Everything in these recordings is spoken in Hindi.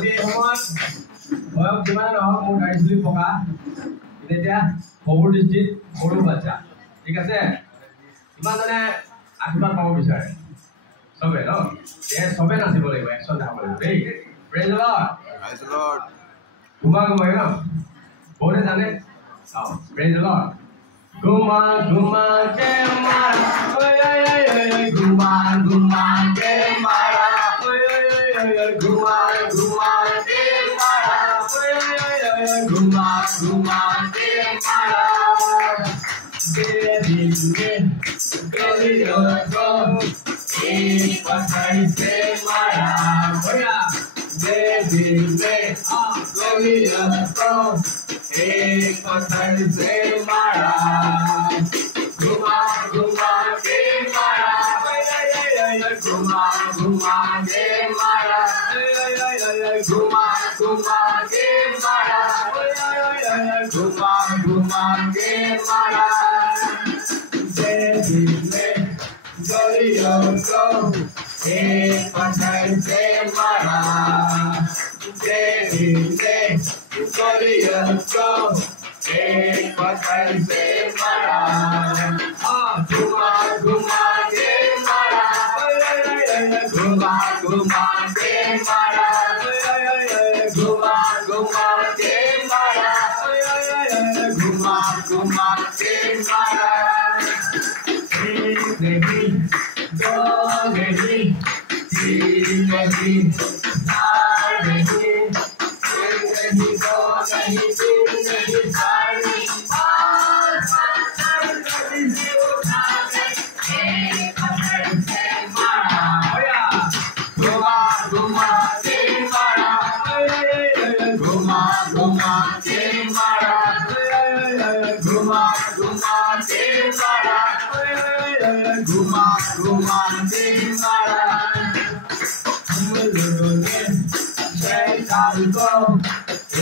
আমি এই সময়ত বয়স যিমানে নহওক মোৰ গাড়ী চুলি পকা এতিয়া সবুৰ দৃষ্টিত সৰু বাচ্চা ঠিক আছে ইমান মানে আশীৰ্বাদ পাব বিচাৰে সবে ন সবে নাচিব লাগিব একশন দেখাব লাগিব দেই প্ৰেজ দ্য লৰ্ড ঘুমা ঘুমাই ন বহুতে জানে প্ৰেজ দ্য লৰ্ড ঘুমা ঘুমা কে মাৰা ঘুমা ঘুমা কে মাৰা ঘুমা ঘুমা কে মাৰা ঘুমা ঘুমা কে মাৰা एक पत्थर से मारा भैया दिल में गोलियों को एक पत्थर से मारा घुमा घुमा के मारा घुमा घुमा के मारा घुमा घुमा के मारा घुमा घुमा के मारा दिल में गोलियों को एक पत्थर से मारा दिल में गोलियों को एक पत्थर से मारा घुमा घुमा के मारा घुमा घुमा के मारा घुमा घुमा के मारा घुमा घुमा के मारा नहीं दो नहीं तीन नहीं चार नहीं नहीं दो नहीं तीन नहीं चार नहीं पाँच नहीं एक पत्थर से मारा घुमा घुमा के मारा घुमा घुमा के मारा घुमा घुमा के मारा घुमा घुमा के मारा हम लोगों ने शैतान को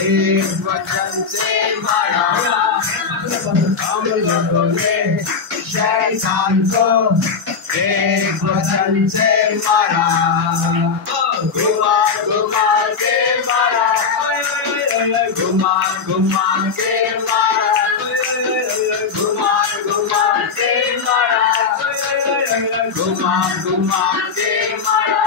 एक वचन से मारा हम लोगों ने शैतान को एक वचन से मारा घुमा घुमा के मारा घुमा घुमा के मारा घुमा घुमा के मारा घुमा घुमा के मारा।